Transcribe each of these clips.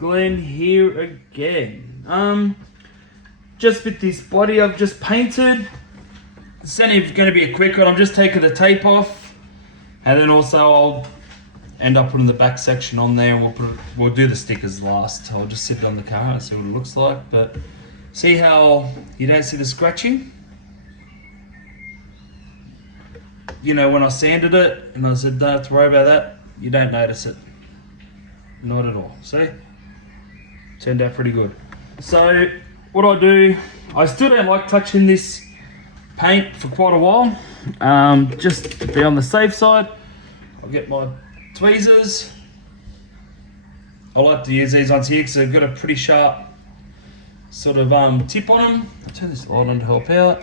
Glenn here again. Just with this body I've just painted. It's only going to be a quick one. I'm just taking the tape off, and then also I'll end up putting the back section on there, and we'll do the stickers last. I'll just sit it on the car and see what it looks like. But see how you don't see the scratching? You know, when I sanded it and I said don't have to worry about that, you don't notice it. Not at all. See? Turned out pretty good. So what I do, I still don't like touching this paint for quite a while. Just to be on the safe side, I'll get my tweezers. I like to use these ones here because they've got a pretty sharp sort of tip on them. I'll turn this light on to help out.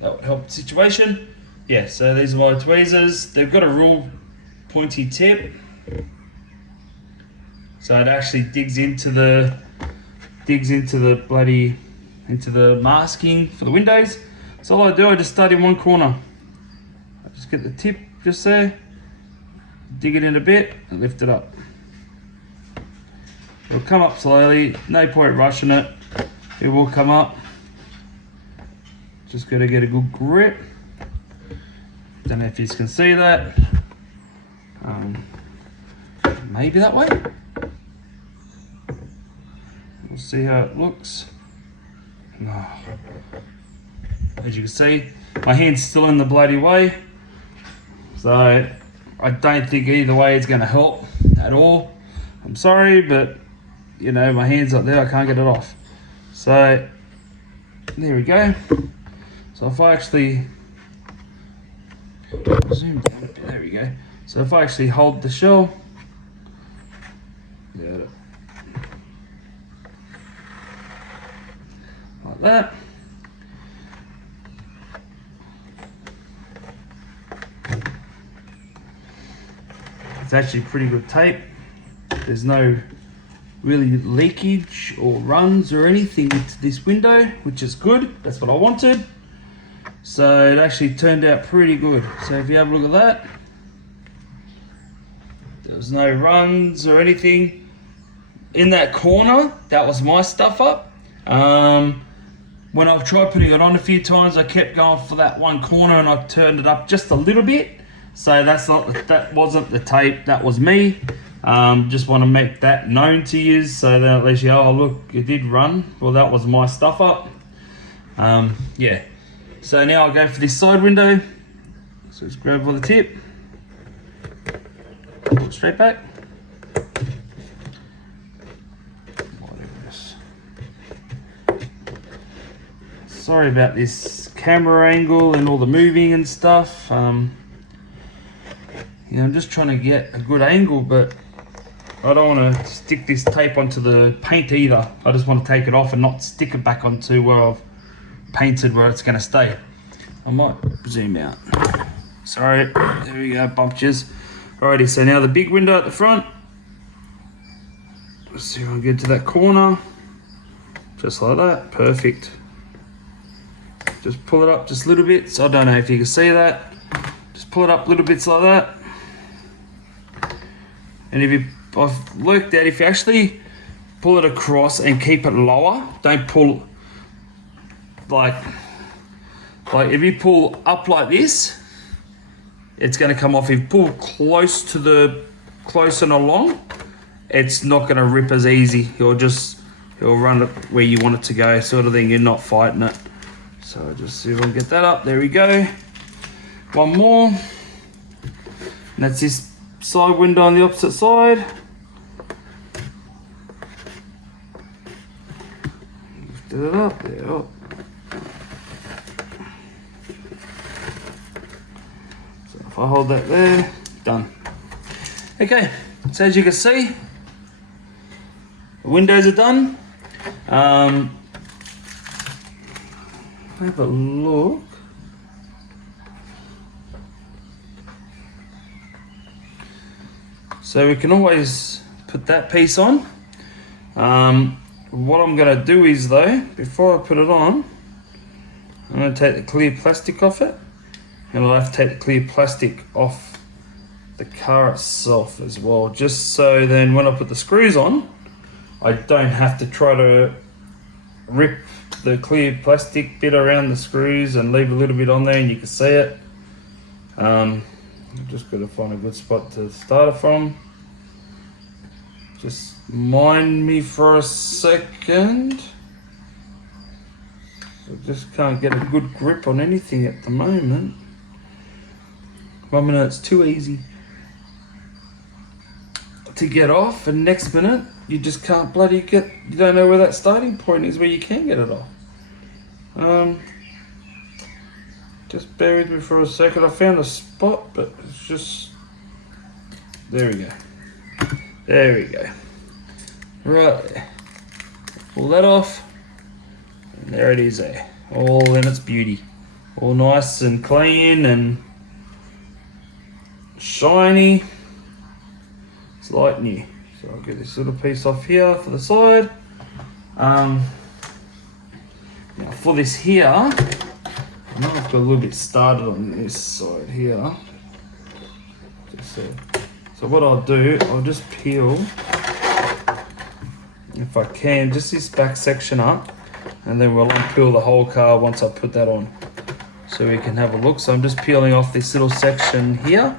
That would help the situation. Yeah, so these are my tweezers. They've got a real pointy tip, so it actually digs into the masking for the windows. So all I do, I just start in one corner. I just get the tip just there, dig it in a bit and lift it up. It'll come up slowly, no point rushing it. It will come up. Just gotta get a good grip. Don't know if you can see that. Maybe that way. We'll see how it looks. Oh. As you can see, my hand's still in the bloody way. So I don't think either way it's gonna help at all. I'm sorry, but you know, my hand's up there, I can't get it off. So there we go. So if I actually zoom down a bit, there we go. So if I actually hold the shell, like that. It's actually pretty good tape. There's no really leakage or runs or anything into this window, which is good. That's what I wanted. So it actually turned out pretty good. So if you have a look at that, there was no runs or anything. In that corner, that was my stuff up. When I've tried putting it on a few times, I kept going for that one corner and I turned it up just a little bit. So that wasn't the tape, that was me. Just want to make that known to you so that at least you go, oh look, it did run. Well, that was my stuff up. Yeah. So now I'll go for this side window. So just grab by the tip, pull it straight back. Sorry about this camera angle and all the moving and stuff. You know, I'm just trying to get a good angle, but I don't want to stick this tape onto the paint either. I just want to take it off and not stick it back onto where I've painted where it's going to stay. I might zoom out. Sorry, there we go, bumptures. Alrighty, so now the big window at the front. Let's see if I can get to that corner. Just like that, perfect. Just pull it up just a little bit. So I don't know if you can see that. Just pull it up little bits like that. And I've worked out if you actually pull it across and keep it lower, don't pull like if you pull up like this, it's going to come off. If you pull close and along, it's not going to rip as easy. It'll run it where you want it to go, sort of thing. You're not fighting it. So just see if I can get that up. There we go. One more. And that's this side window on the opposite side. Lift it up, there. Up. So if I hold that there, done. Okay, so as you can see, the windows are done. Have a look. So we can always put that piece on. What I'm going to do is though, before I put it on, I'm going to take the clear plastic off it, and I'll have to take the clear plastic off the car itself as well, just so then when I put the screws on, I don't have to try to rip the clear plastic bit around the screws and leave a little bit on there and you can see it. Just got to find a good spot to start it from. Just mind me for a second. I just can't get a good grip on anything at the moment. 1 minute it's too easy to get off, and next minute you just can't bloody get, you don't know where that starting point is where you can get it off. Just bear with me for a second. I found a spot, but it's just, there we go. There we go. Right there. Pull that off, and there it is there. All in its beauty. All nice and clean and shiny. It's like new. So I'll get this little piece off here for the side. Now for this here, I know I've got a little bit started on this side here. Just so what I'll do, I'll just peel, if I can, just this back section up, and then we'll unpeel the whole car once I put that on, so we can have a look. So I'm just peeling off this little section here,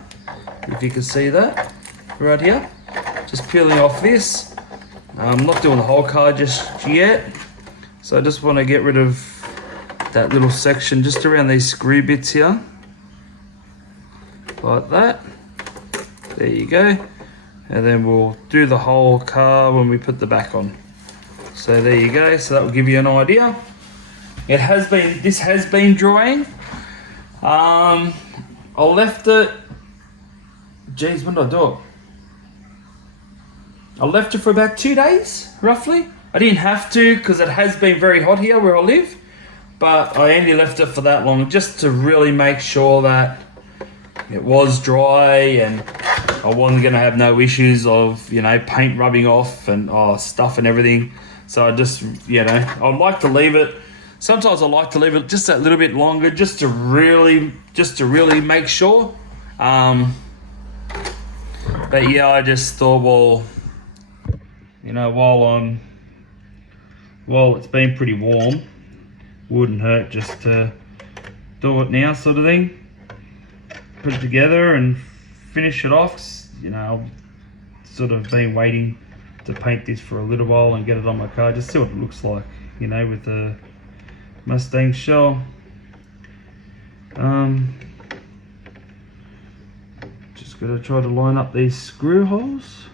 if you can see that, right here. Just peeling off this. I'm not doing the whole car just yet, so I just want to get rid of that little section just around these screw bits here, like that. There you go. And then we'll do the whole car when we put the back on. So there you go. So that will give you an idea. This has been drying. I left it, geez, when did I do it? I left it for about 2 days, roughly. I didn't have to because it has been very hot here where I live, but I only left it for that long just to really make sure that it was dry and I wasn't going to have no issues of, you know, paint rubbing off and stuff and everything. So I just, you know, I'd like to leave it. Sometimes I like to leave it just a little bit longer just to really make sure. But yeah, I just thought, well, you know, while it's been pretty warm, wouldn't hurt just to do it now, sort of thing. Put it together and finish it off. You know, I've sort of been waiting to paint this for a little while and get it on my car, just see what it looks like, you know, with the Mustang shell. Just gotta try to line up these screw holes.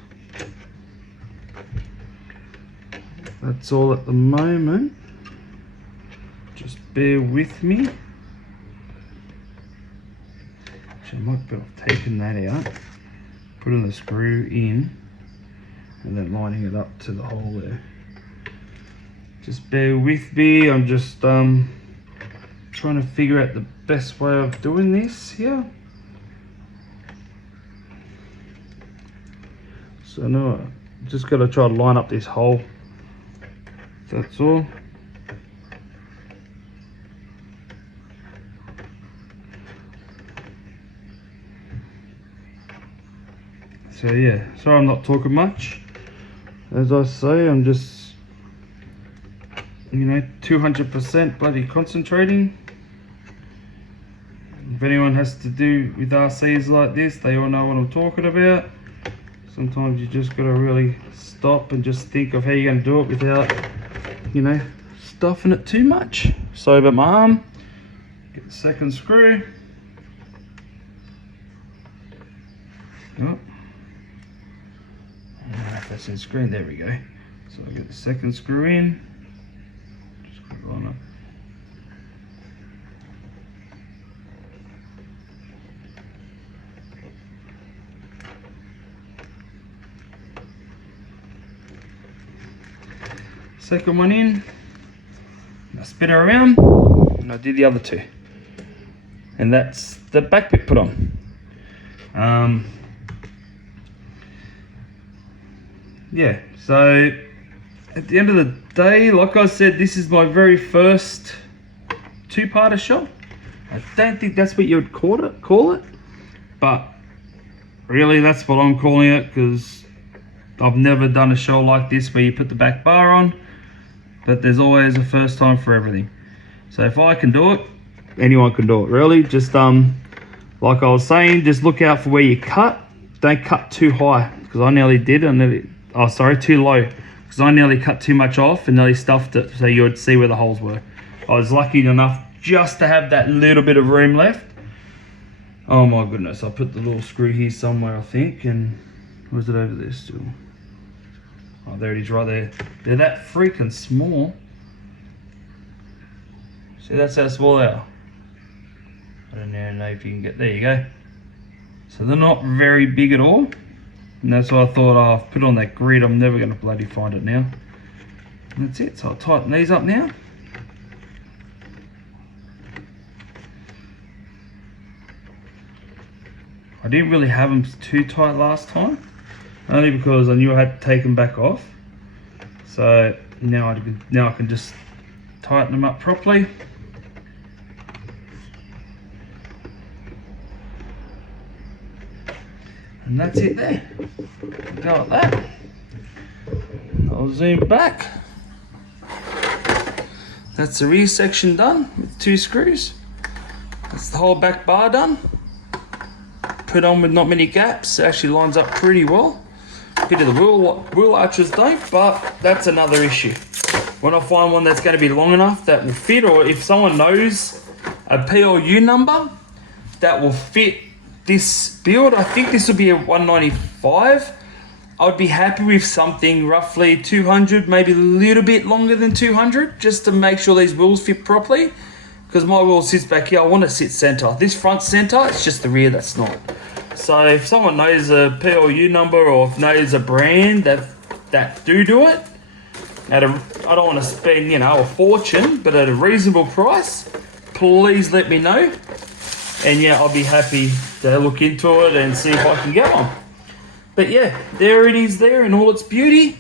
That's all at the moment. Just bear with me. Actually, I might be taking that out, putting the screw in, and then lining it up to the hole there. Just bear with me. I'm just trying to figure out the best way of doing this here. So now I just got to try to line up this hole. That's all. So yeah, sorry I'm not talking much. As I say, I'm just, you know, 200% bloody concentrating. If anyone has to do with RCs like this, they all know what I'm talking about. Sometimes you just gotta really stop and just think of how you're gonna do it without, you know, stuffing it too much. Sorry about my arm. Get the second screw. Oh. I don't know if that's in screen. There we go. So I get the second screw in. Just put it on up. Second one in. I spin it around, and I do the other two. And that's the back bit put on. Yeah, so at the end of the day, like I said, this is my very first two-parter shop. I don't think that's what you would call it, but really that's what I'm calling it, because I've never done a show like this where you put the back bar on, but there's always a first time for everything. So if I can do it, anyone can do it, really. Just like I was saying, just look out for where you cut. Don't cut too high, because I nearly did. Too low, because I nearly cut too much off and nearly stuffed it so you would see where the holes were. I was lucky enough just to have that little bit of room left. Oh my goodness, I put the little screw here somewhere, I think, and was it over there still? Oh, there it is, right there. They're that freaking small. See, that's how small they are. I don't know if you can get, there you go. So they're not very big at all. And that's why I thought, oh, I've put on that grid, I'm never going to bloody find it now. And that's it, so I'll tighten these up now. I didn't really have them too tight last time, only because I knew I had to take them back off. So now I can just tighten them up properly. And that's it there. Go like that. I'll zoom back. That's the rear section done with 2 screws. That's the whole back bar done. Put on with not many gaps. It actually lines up pretty well. A bit of the wheel arches don't, but that's another issue. When I find one that's going to be long enough that will fit, or if someone knows a PLU number that will fit this build, I think this will be a 195. I'd be happy with something roughly 200, maybe a little bit longer than 200, just to make sure these wheels fit properly. Because my wheel sits back here, I want to sit center. This front center, it's just the rear that's not. So if someone knows a PLU number or knows a brand that do it, I don't want to spend, a fortune, but at a reasonable price, please let me know. And yeah, I'll be happy to look into it and see if I can get one. But yeah, there it is there in all its beauty.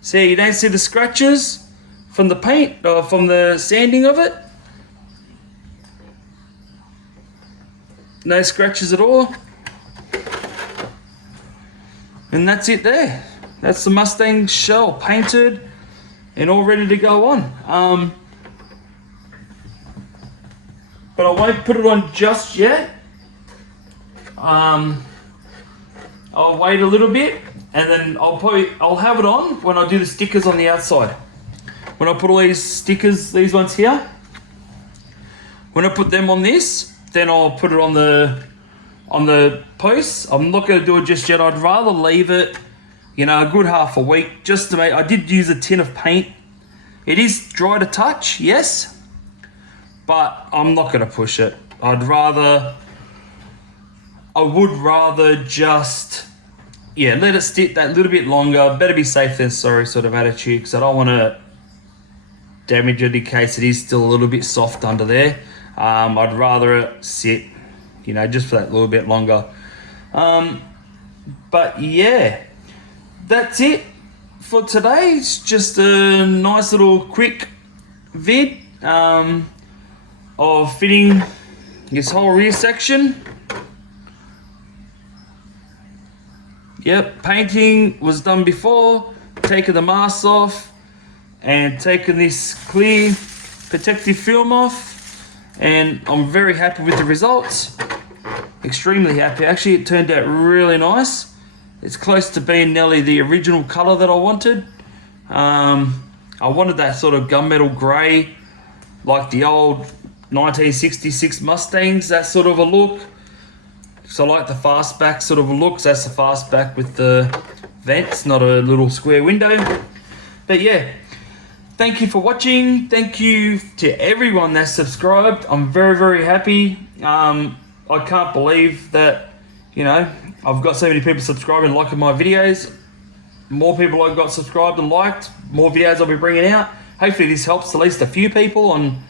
See, you don't see the scratches from the paint or from the sanding of it. No scratches at all. And that's it there. That's the Mustang shell painted and all ready to go on. But I won't put it on just yet. I'll wait a little bit, and then I'll have it on when I do the stickers on the outside. When I put all these stickers, these ones here, when I put them on this, then I'll put it on the posts. I'm not going to do it just yet. I'd rather leave it, a good half a week just to make. I did use a tin of paint. It is dry to touch, yes, but I'm not going to push it. I would rather just, let it sit that little bit longer. Better be safe than sorry sort of attitude, because I don't want to damage it in case it is still a little bit soft under there. I'd rather it sit, just for that little bit longer. But yeah, that's it for today. It's just a nice little quick vid of fitting this whole rear section. Yep, painting was done before, taking the mask off and taking this clear protective film off, and I'm very happy with the results. Extremely happy. Actually, it turned out really nice. It's close to being nearly the original color that I wanted. I wanted that sort of gunmetal gray, like the old 1966 Mustangs, that sort of a look. So I like the fastback sort of a look. So that's the fastback with the vents, not a little square window. But yeah, thank you for watching. Thank you to everyone that's subscribed. I'm very, very happy. I can't believe that, I've got so many people subscribing and liking my videos. More people I've got subscribed and liked, more videos I'll be bringing out. Hopefully this helps at least a few people on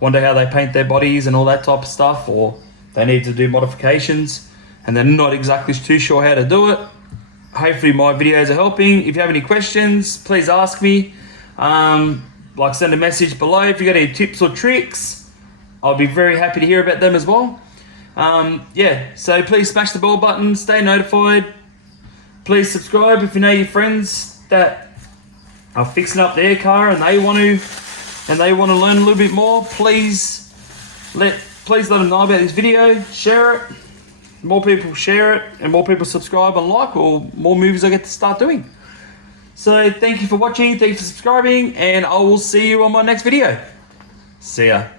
wonder how they paint their bodies and all that type of stuff, or they need to do modifications and they're not exactly too sure how to do it. Hopefully my videos are helping. If you have any questions, please ask me. Send a message below. If you got any tips or tricks, I'll be very happy to hear about them as well. So please smash the bell button, stay notified. Please subscribe if you know your friends that are fixing up their car and they want to learn a little bit more. Please let them know about this video. Share it. More people share it and more people subscribe and like, or more movies I get to start doing. So thank you for watching, thank you for subscribing, and I will see you on my next video. See ya.